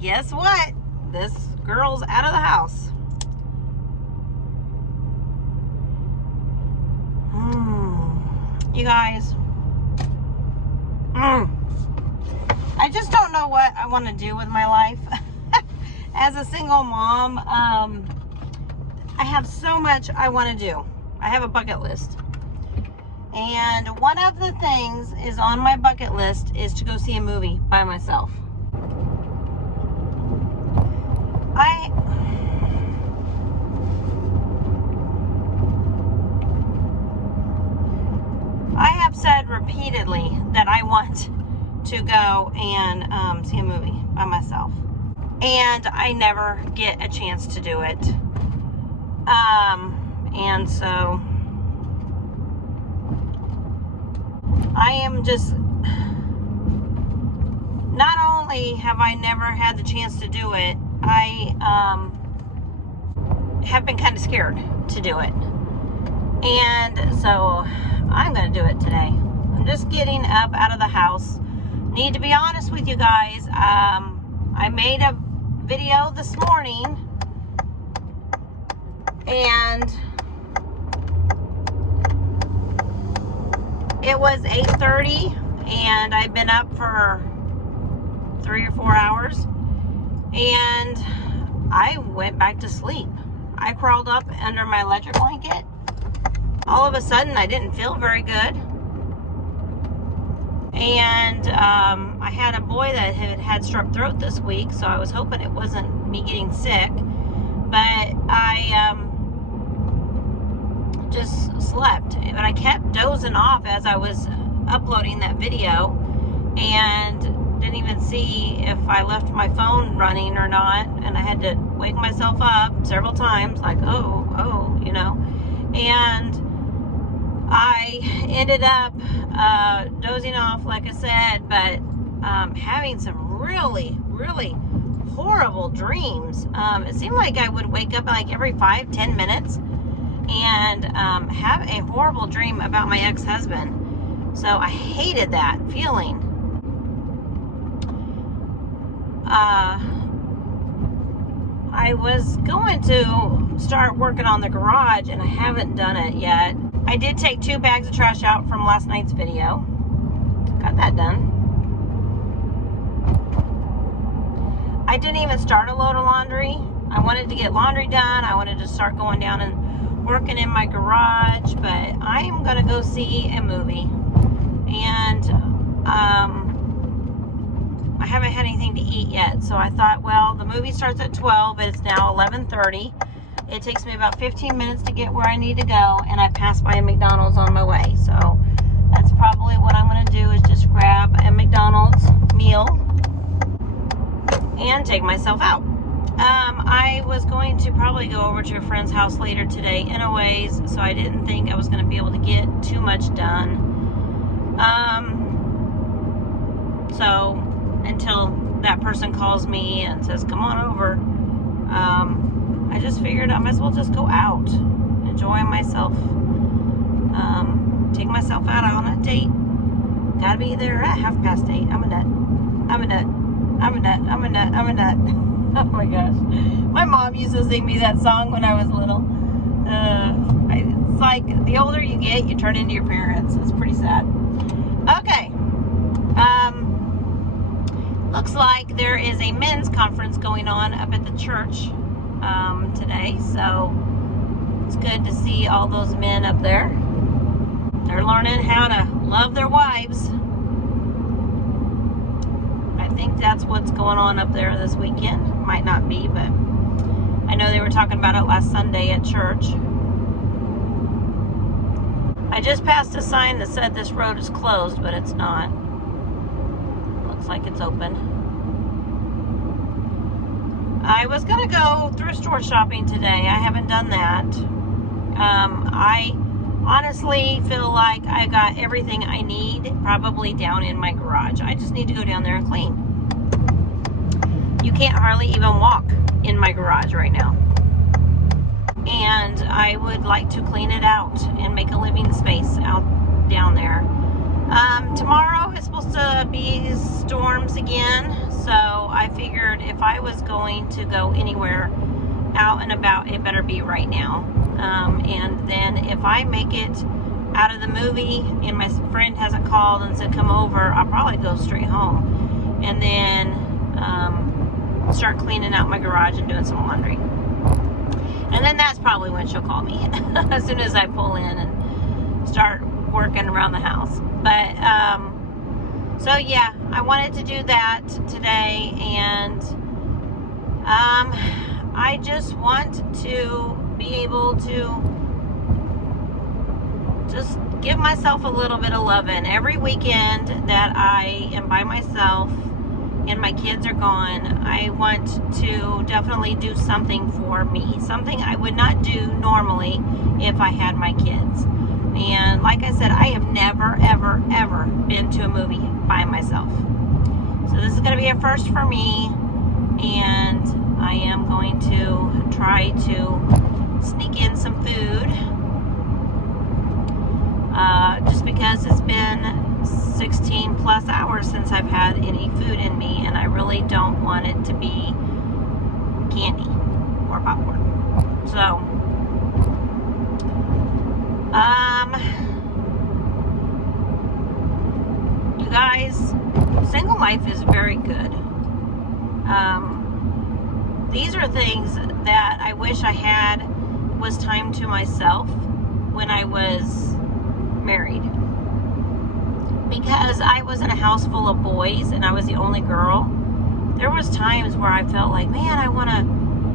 Guess what? This girl's out of the house. You guys, I just don't know what I want to do with my life. As a single mom, I have so much I want to do. I have a bucket list. And one of the things is on my bucket list is to go see a movie by myself. I have said repeatedly that I want to go and see a movie by myself. And I never get a chance to do it. And so I am just, not only have I never had the chance to do it, I have been kind of scared to do it. And so I'm going to do it today. I'm just getting up out of the house. Need to be honest with you guys. I made a video this morning and it was 8:30 and I've been up for 3 or 4 hours and I went back to sleep. I crawled up under my electric blanket. All of a sudden I didn't feel very good. And I had a boy that had strep throat this week, so I was hoping it wasn't me getting sick. But I just slept. But I kept dozing off as I was uploading that video and didn't even see if I left my phone running or not. And I had to wake myself up several times, like, oh, you know. And I ended up dozing off, like I said, but having some really, really horrible dreams. It seemed like I would wake up like every 5-10 minutes and have a horrible dream about my ex-husband. So I hated that feeling. I was going to start working on the garage and I haven't done it yet. I did take 2 bags of trash out from last night's video. Got that done. I didn't even start a load of laundry. I wanted to get laundry done. I wanted to start going down and working in my garage, but I am going to go see a movie. And I haven't had anything to eat yet, so I thought, well, the movie starts at 12, but it's now 11:30. It takes me about 15 minutes to get where I need to go, and I pass by a McDonald's on my way. So that's probably what I'm going to do, is just grab a McDonald's meal and take myself out. I was going to probably go over to a friend's house later today anyways, so I didn't think I was going to be able to get too much done. So until that person calls me and says, come on over, I just figured I might as well just go out, enjoy myself, take myself out on a date. Gotta be there at 8:30. I'm a nut. I'm a nut. I'm a nut. I'm a nut. I'm a nut. Oh my gosh. My mom used to sing me that song when I was little. It's like the older you get, you turn into your parents. It's pretty sad. Okay. Looks like there is a men's conference going on up at the church today, so it's good to see all those men up there. They're learning how to love their wives. I think that's what's going on up there this weekend. Might not be, but I know they were talking about it last Sunday at church. I just passed a sign that said this road is closed, but it's not. Looks like it's open. I was going to go thrift store shopping today. I haven't done that. I honestly feel like I got everything I need probably down in my garage. I just need to go down there and clean. You can't hardly even walk in my garage right now. And I would like to clean it out and make a living space out down there. Tomorrow is supposed to be storms again, so I figured if I was going to go anywhere out and about, it better be right now. And then if I make it out of the movie and my friend hasn't called and said come over, I'll probably go straight home and then start cleaning out my garage and doing some laundry. And then that's probably when she'll call me as soon as I pull in and start working around the house. But so yeah, I wanted to do that today, and I just want to be able to just give myself a little bit of loving. Every weekend that I am by myself and my kids are gone, I want to definitely do something for me. Something I would not do normally if I had my kids. And like I said, I have never, ever, ever been to a movie by myself. So this is going to be a first for me. And I am going to try to sneak in some food. Just because it's been 16 plus hours since I've had any food in me, and I really don't want it to be candy or popcorn. So, you guys, single life is very good. These are things that I wish I had was time to myself when I was married, because I was in a house full of boys and I was the only girl. There was times where I felt like, man, I want to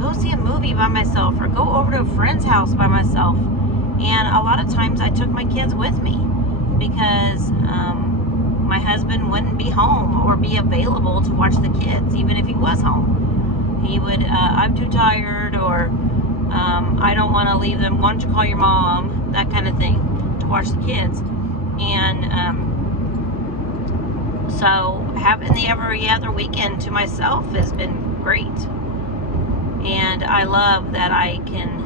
go see a movie by myself or go over to a friend's house by myself. And a lot of times I took my kids with me because my husband wouldn't be home or be available to watch the kids, even if he was home. He would, I'm too tired, or I don't want to leave them, why don't you call your mom, that kind of thing, to watch the kids. And so having the every other weekend to myself has been great. And I love that I can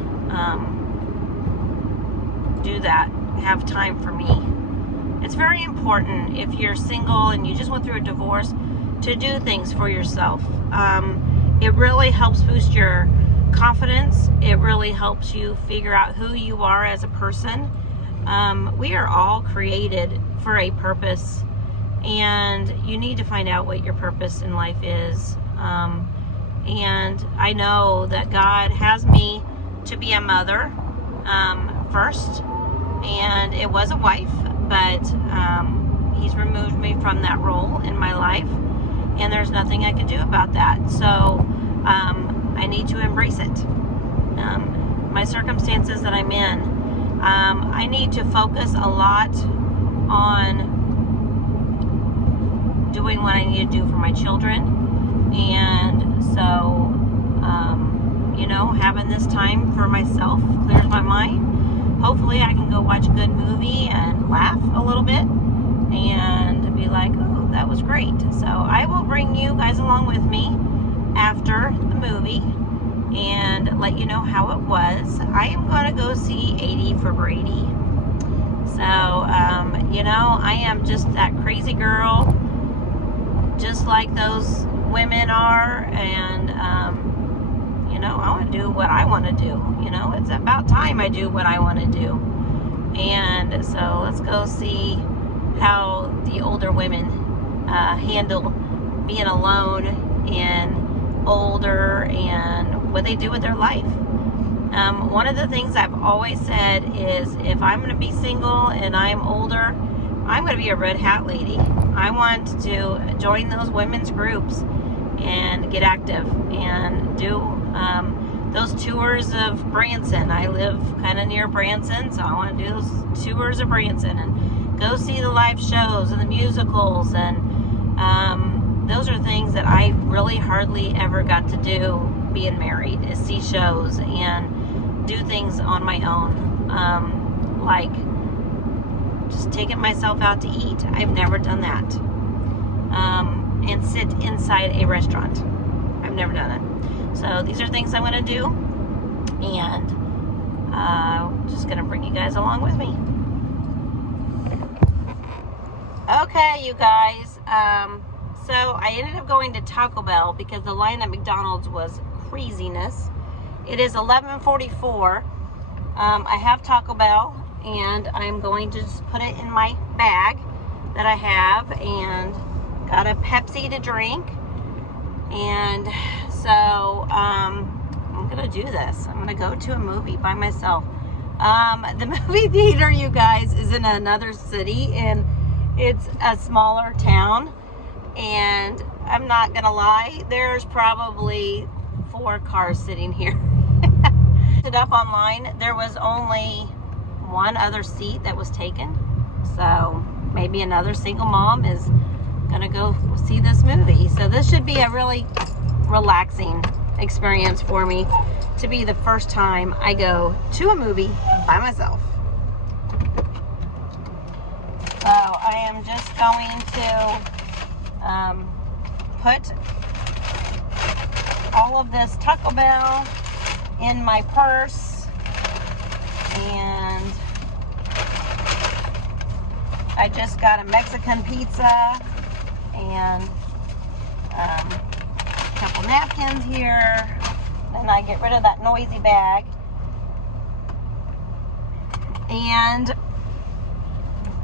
do that, have time for me. It's very important if you're single and you just went through a divorce to do things for yourself. It really helps boost your confidence. It really helps you figure out who you are as a person. We are all created for a purpose, and you need to find out what your purpose in life is. And I know that God has me to be a mother first, and it was a wife, but He's removed me from that role in my life, and there's nothing I can do about that. So I need to embrace it. My circumstances that I'm in, I need to focus a lot on doing what I need to do for my children. And so, you know, having this time for myself clears my mind. Hopefully I can go watch a good movie and laugh a little bit and be like, oh, that was great. So I will bring you guys along with me after the movie and let you know how it was. I am going to go see 80 for Brady. So, you know, I am just that crazy girl, just like those women are, and, you know, I want to do what I want to do. You know, it's about time I do what I want to do. And so let's go see how the older women handle being alone and older and what they do with their life. One of the things I've always said is if I'm going to be single and I'm older, I'm going to be a red hat lady. I want to join those women's groups and get active and do those tours of Branson. I live kind of near Branson, so I want to do those tours of Branson and go see the live shows and the musicals. And those are things that I really hardly ever got to do being married, is see shows and do things on my own, like just taking myself out to eat. I've never done that. And sit inside a restaurant. I've never done it. So these are things I'm going to do, and just going to bring you guys along with me. Okay, you guys. So I ended up going to Taco Bell because the line at McDonald's was craziness. It is 11:44. I have Taco Bell, and I'm going to just put it in my bag that I have, and got a Pepsi to drink. And so I'm gonna do this. I'm gonna go to a movie by myself. The movie theater, you guys, is in another city, and it's a smaller town. And I'm not gonna lie, there's probably 4 cars sitting here. It up online, there was only 1 other seat that was taken, so maybe another single mom is gonna go see this movie. So this should be a really relaxing experience for me, to be the first time I go to a movie by myself. So I am just going to put all of this Taco Bell in my purse, and I just got a Mexican pizza and a couple napkins here. Then I get rid of that noisy bag, and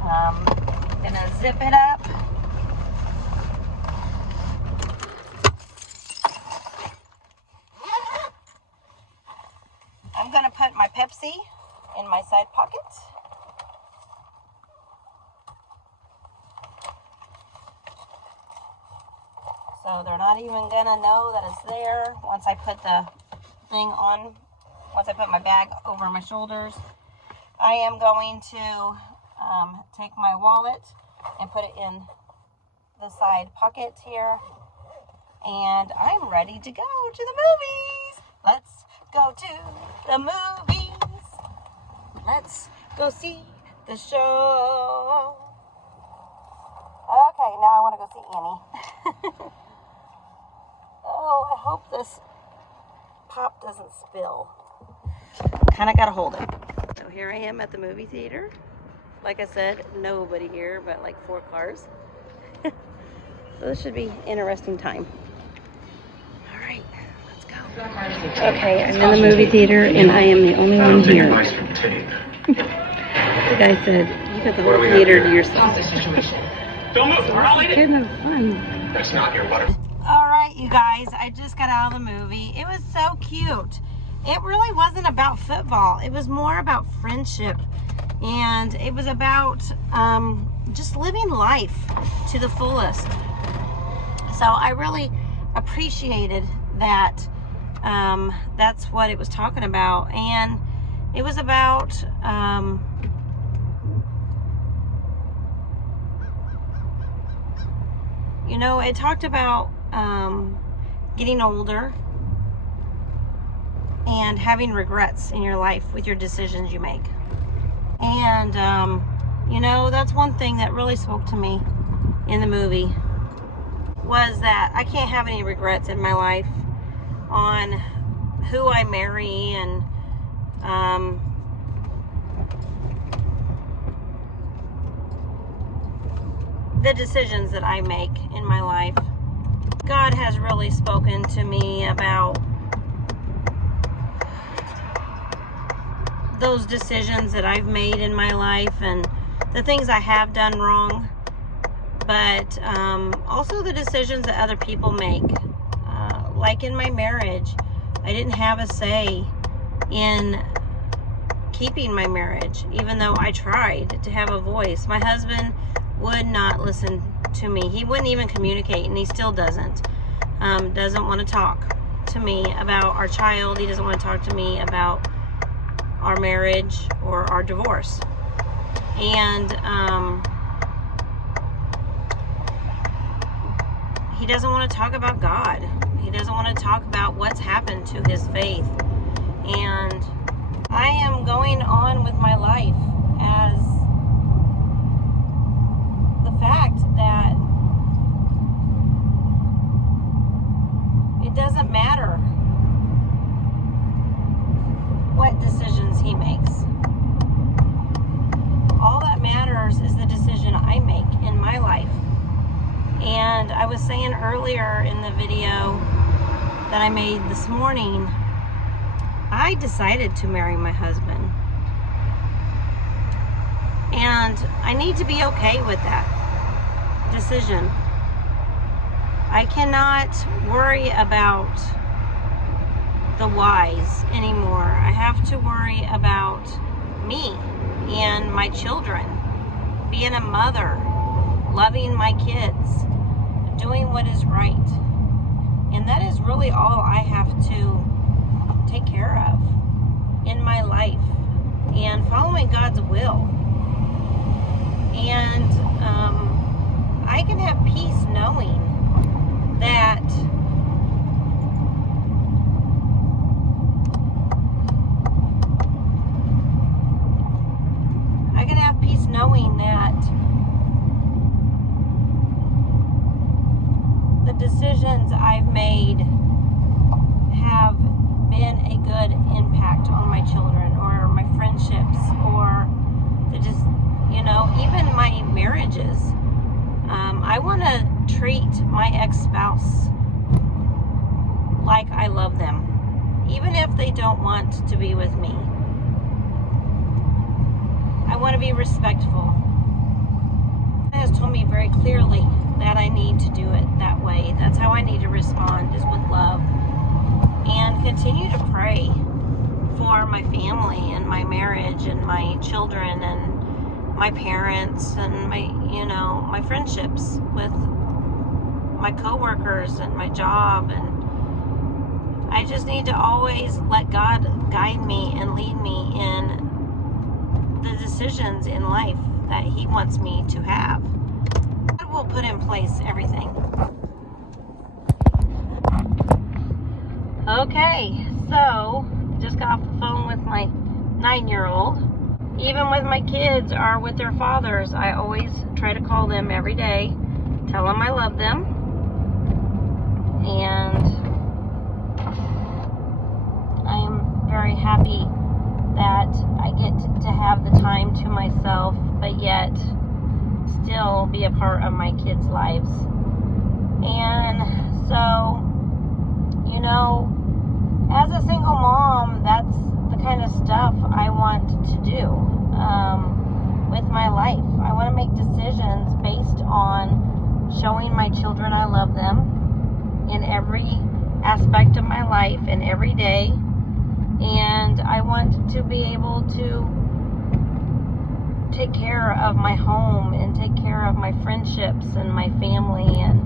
I'm gonna zip it up. I'm gonna put my Pepsi in my side pocket. So they're not even gonna know that it's there once I put the thing on, once I put my bag over my shoulders. I am going to take my wallet and put it in the side pocket here. And I'm ready to go to the movies. Let's go to the movies. Let's go see the show. Okay, now I want to go see Annie. Oh, I hope this pop doesn't spill. Kind of got to hold it. So here I am at the movie theater. Like I said, nobody here but like 4 cars. So this should be an interesting time. All right, let's go. Okay, I'm in the movie theater and I am the only one here. The guy said, you got the whole theater to yourself. Don't move, we're all in it. Kind of fun. That's not your butter. All right, you guys, I just got out of the movie. It was so cute. It really wasn't about football. It was more about friendship. And it was about just living life to the fullest. So I really appreciated that. That's what it was talking about. And it was about you know, it talked about getting older and having regrets in your life with your decisions you make. And you know, that's one thing that really spoke to me in the movie, was that I can't have any regrets in my life on who I marry and the decisions that I make in my life. God has really spoken to me about those decisions that I've made in my life and the things I have done wrong, but also the decisions that other people make. Like in my marriage, I didn't have a say in keeping my marriage, even though I tried to have a voice. My husband would not listen to me. He wouldn't even communicate, and he still doesn't. Doesn't want to talk to me about our child. He doesn't want to talk to me about our marriage or our divorce. And he doesn't want to talk about God. He doesn't want to talk about what's happened to his faith. And I am going on with my life as the fact that it doesn't matter what decisions he makes. All that matters is the decision I make in my And I was saying earlier in the video that I made this morning, I decided to marry my husband. And I need to be okay with that decision. I cannot worry about the whys anymore. I have to worry about me and my children, being a mother, loving my kids, doing what is right. And that is really all I have to take care of in my life, and following God's will. And I can have peace knowing that the decisions I've made have been a good impact on my children or my friendships, or just, even my marriages. I want to treat my ex-spouse like I love them, even if they don't want to be with me. I want to be respectful. He has told me very clearly that I need to do it that way. That's how I need to respond, is with love. And continue to pray for my family and my marriage and my children and my parents and my friendships with my coworkers and my job. And I just need to always let God guide me and lead me in the decisions in life that He wants me to have. God will put in place everything. Okay, so just got off the phone with my 9-year-old. Even when my kids are with their fathers, I always try to call them every day, tell them I love them, and I am very happy that I get to have the time to myself, but yet still be a part of my kids' lives. And so, as a single mom, that's the kind of stuff I want to do with my life. I want to make decisions based on showing my children I love them in every aspect of my life and every day. And I want to be able to take care of my home and take care of my friendships and my family. And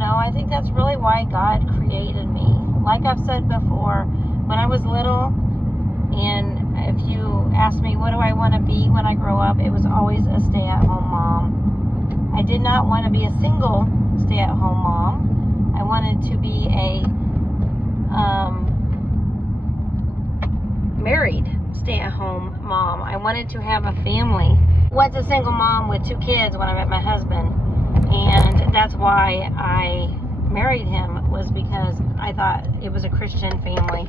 I think that's really why God created me. Like I've said before, when I was little, and if you ask me what do I want to be when I grow up, it was always a stay-at-home mom. I did not want to be a single stay-at-home mom. I wanted to be a married stay-at-home mom. I wanted to have a family. Was a single mom with 2 kids when I met my husband, and that's why I married him, was because I thought it was a Christian family.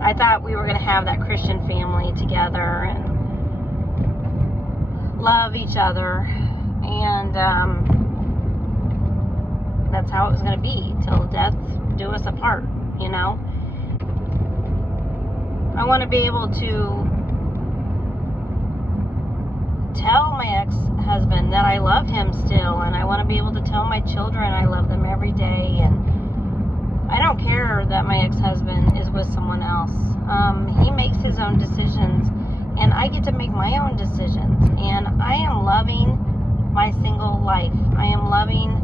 I thought we were going to have that Christian family together and love each other, and that's how it was going to be till death do us apart. I want to be able to tell my ex-husband that I love him still, and I want to be able to tell my children I love them every day. And I don't care that my ex-husband is with someone else. He makes his own decisions, and I get to make my own decisions. And I am loving my single life. I am loving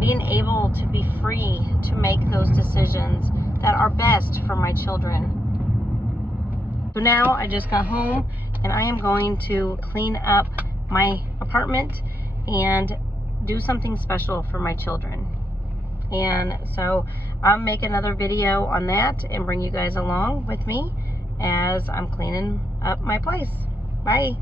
being able to be free to make those decisions that are best for my children. So now I just got home, and I am going to clean up my apartment and do something special for my children. And so I'll make another video on that and bring you guys along with me as I'm cleaning up my place. Bye.